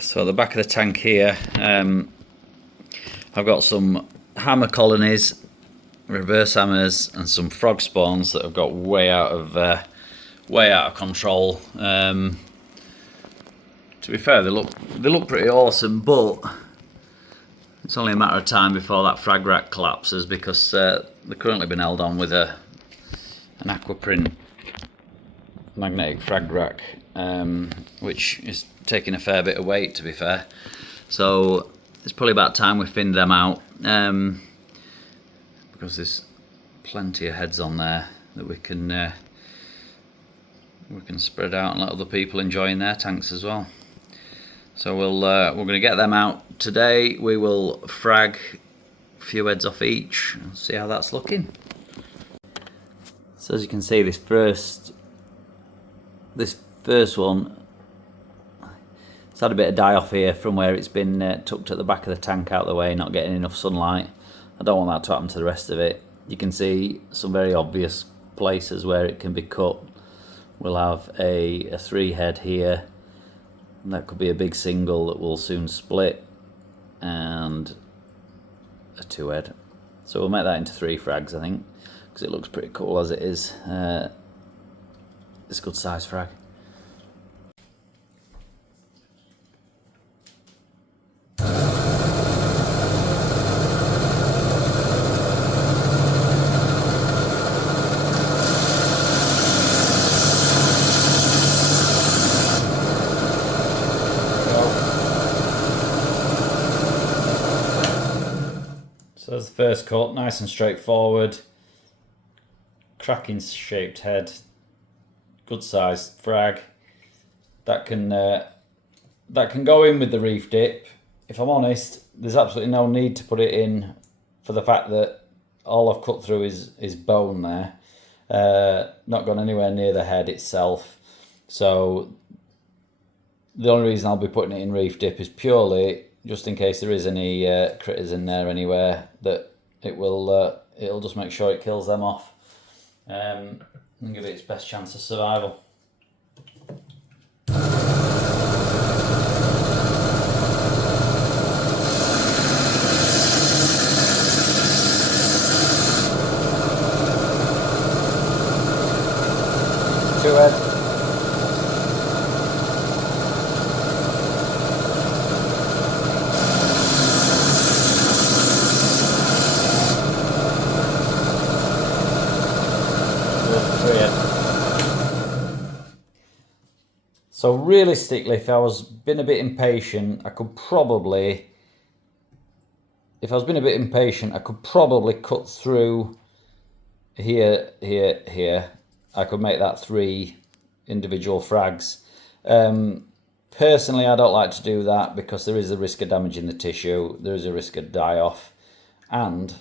So at the back of the tank here, I've got some hammer colonies, reverse hammers, and some frog spawns that have got way out of control. To be fair, they look pretty awesome, but it's only a matter of time before that frag rack collapses, because they're currently been held on with an aquaprint magnetic frag rack, which is taking a fair bit of weight, to be fair. So it's probably about time we thinned them out, because there's plenty of heads on there that we can spread out and let other people enjoy in their tanks as well. So we're going to get them out today. We will frag a few heads off each and see how that's looking. So as you can see, this first one, it's had a bit of die off here from where it's been tucked at the back of the tank out the way, not getting enough sunlight. I don't want that to happen to the rest of it. You can see some very obvious places where it can be cut. We'll have a 3 head here, and that could be a big single that will soon split, and a 2 head. So we'll make that into 3 frags, I think, because it looks pretty cool as it is. It's a good size frag. So that's the first cut, nice and straightforward. Cracking shaped head, good sized frag. That can go in with the reef dip. If I'm honest, there's absolutely no need to put it in, for the fact that all I've cut through is bone there. Not gone anywhere near the head itself. So the only reason I'll be putting it in reef dip is purely just in case there is any critters in there anywhere, that it'll just make sure it kills them off, and give it its best chance of survival. Two head. So realistically, if I was been a bit impatient, I could probably cut through here. I could make that 3 individual frags. Personally, I don't like to do that, because there is a risk of damaging the tissue, there is a risk of die off, and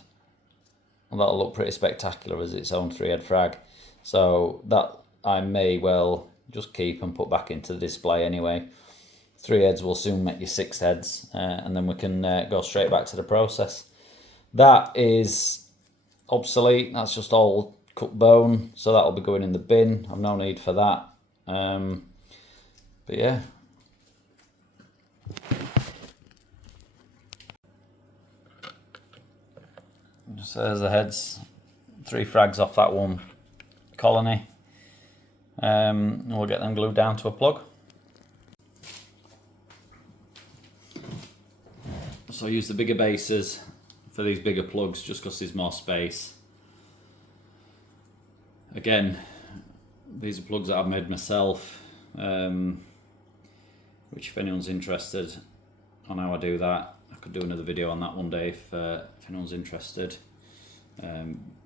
that'll look pretty spectacular as its own 3 head frag. So that I may well just keep and put back into the display anyway. 3 heads will soon make you 6 heads, and then we can go straight back to the process. That is obsolete, that's just all cut bone, so that'll be going in the bin. I've no need for that. But yeah. So there's the heads, 3 frags off that one colony. And we'll get them glued down to a plug. So I use the bigger bases for these bigger plugs, just because there's more space. Again, these are plugs that I've made myself, which if anyone's interested on how I do that, I could do another video on that one day if anyone's interested.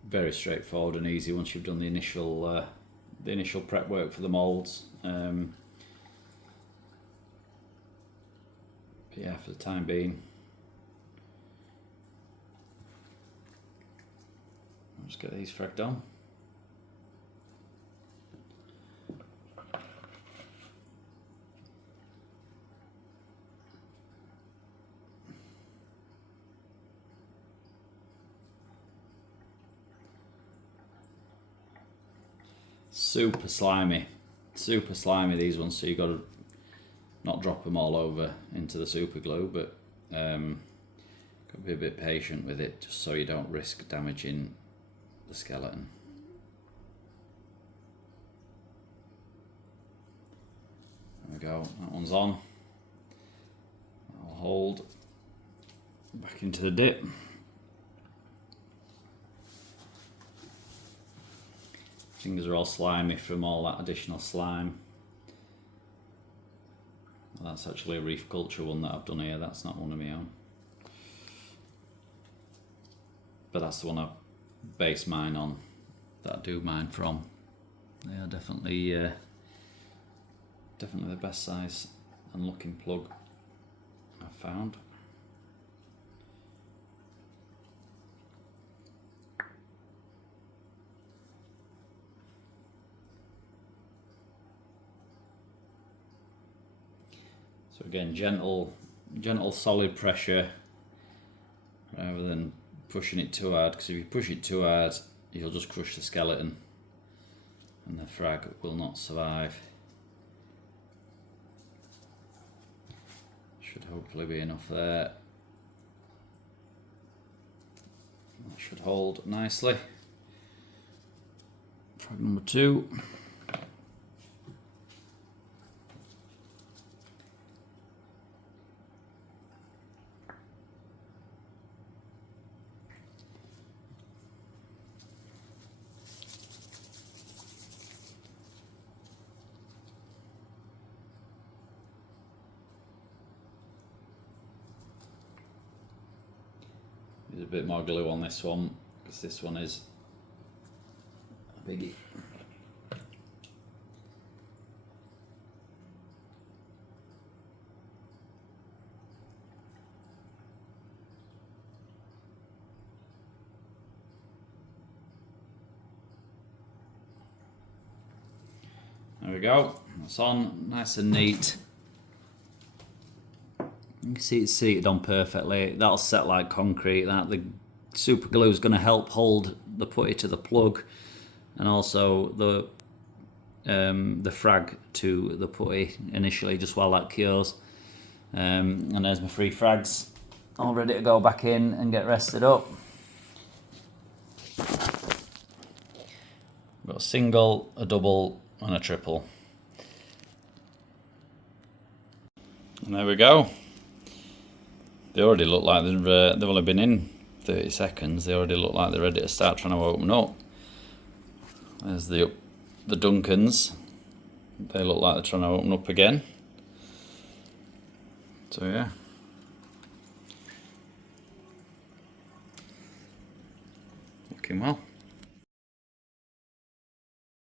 Very straightforward and easy once you've done the initial prep work for the moulds. But yeah, for the time being, I'll just get these fragged on. Super slimy these ones, so you've got to not drop them all over into the super glue, but got to be a bit patient with it, just so you don't risk damaging the skeleton. There we go, that one's on. I'll hold back into the dip. Fingers are all slimy from all that additional slime. Well, that's actually a reef culture one that I've done here, that's not one of my own. But that's the one I base mine on, that I do mine from. They are definitely the best size and looking plug I've found. So again, gentle solid pressure rather than pushing it too hard, because if you push it too hard you'll just crush the skeleton and the frag will not survive. Should hopefully be enough there. That should hold nicely. Frag number 2. There's a bit more glue on this one, because this one is a biggie. There we go, that's on, nice and neat. You can see it's seated on perfectly. That'll set like concrete. That the super glue is going to help hold the putty to the plug, and also the frag to the putty initially, just while that cures. And there's my 3 frags, all ready to go back in and get rested up. Got a single, a double, and a triple. And there we go. They already look like they've only been in 30 seconds. They already look like they're ready to start trying to open up. There's the Duncans. They look like they're trying to open up again. So yeah. Looking well.